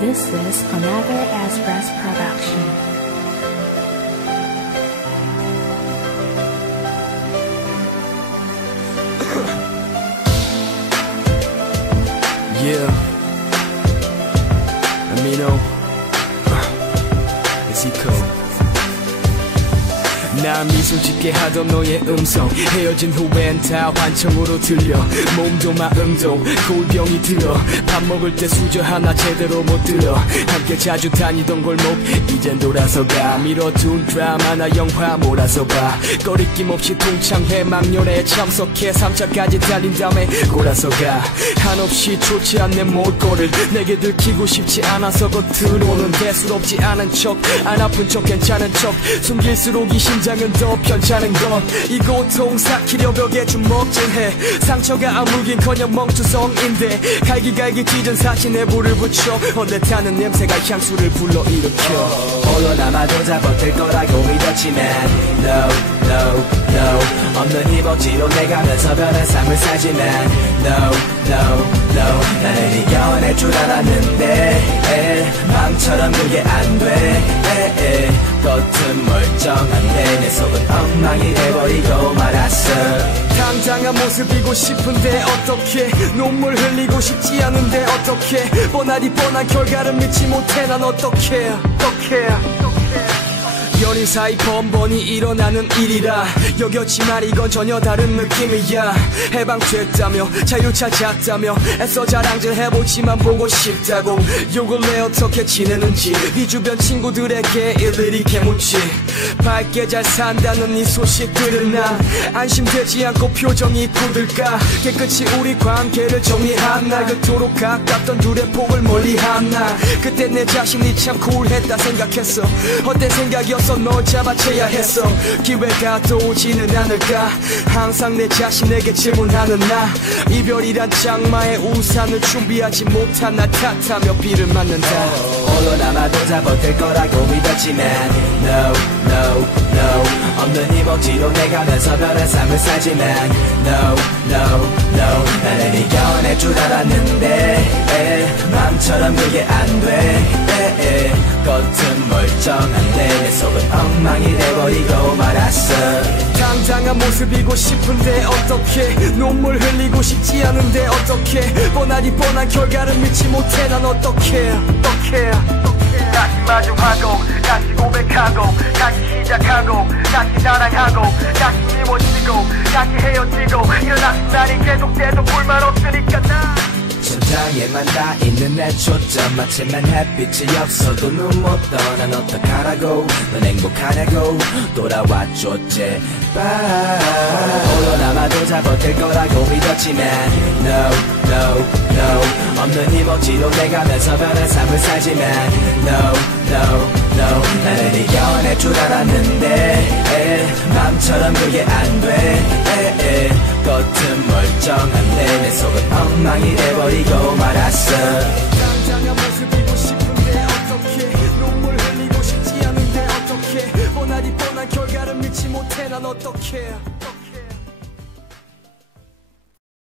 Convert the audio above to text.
This is another Express production. Yeah, Amino, is he cool? 나 미소 짓게 하던 너의 음성 헤어진 후엔 다 환청으로 들려 몸도 마음도 골병이 들어 밥 먹을 때 수저 하나 제대로 못 들어 함께 자주 다니던 골목 이젠 돌아서가 미뤄둔 드라마나 영화 몰아서 봐 꺼리낌 없이 동창회 막년에 참석해 3차까지 달린 다음에 골아서가 한없이 좋지 않는 몰골을 내게 들키고 싶지 않아서 겉으로는 대수롭지 않은 척 안 아픈 척 괜찮은 척 숨길수록 이 심장은 더 편찮은 건 이 고통 삭히려 벽에 주먹질해 상처가 아물긴커녕 멍투성인데 갈기갈기 찢은 사진에 불을 붙여 언뜻하는 냄새가 향수를 불러일으켜 홀로 남아도 다 버틸 거라고 믿었지만 No, no, no 없는 힘없지로 내가면서 변한 삶을 살지만 No, no, no 나를 이겨낼 줄 알았는데 마음처럼 그게 안 돼 겉은 멀쩡한데 내 속은 엉망이 돼버리고 말았어 당당한 모습이고 싶은데 어떻게 눈물 흘리고 싶지 않은데 어떻게 뻔하디 뻔한 결과를 믿지 못해 난 어떻게 연인 사이 번번이 일어나는 일이라 여겼지만 이건 전혀 다른 느낌이야 해방됐다며 자유 찾았다며 애써 자랑질 해보지만 보고 싶다고 욕을 내 어떻게 지내는지 네 주변 친구들에게 일일이 캐묻지 밝게 잘 산다는 네 소식들은 난 안심되지 않고 표정이 굳을까 깨끗이 우리 관계를 정리한 날 그토록 가깝던 둘의 폭을 멀리한 날 그때 내 자신이 참 쿨했다 생각했어 헛된 생각이었어 널 잡아채야 했어 기회가 또 오지는 않을까 항상 내 자신에게 질문하는 나 이별이란 장마의 우산을 준비하지 못한 나 탓하며 비를 맞는다 홀로 남아도 다 버틸 거라고 믿었지만 No, no, no 없는 힘 억지로 내가면서 변한 삶을 살지만 No, no, no 나를 이겨낼 줄 알았는데 마음처럼 그게 안 돼 겉은 멀쩡한데 내 속은 엉망이 돼버리고 말았어 당당한 모습이고 싶은데 어떻게 눈물 흘리고 싶지 않은데 어떻게 뻔하디 뻔한 결과를 믿지 못해 난 어떻게 다시 마주하고 다시 고백하고 다시 시작하고 다시 자랑하고 다시 미워지고 다시 헤어지고 이런 악순환이 계속돼도 불만 없으니까 나 천장에만 닿있는 내 초점 마침만 햇빛이 없어도 눈 못 떠 난 어떡하라고 넌 행복하냐고 돌아와줘 제발 홀로 남아도 잘 버틸 거라고 믿었지만 No, no, no 없는 힘 억지로 내가면서 변한 삶을 살지만 No, no, no 나를 이겨낼 줄 알았는데 마음처럼 그게 안 돼 겉은 멀쩡한데 내 속은 엉망이 돼버리고 말았어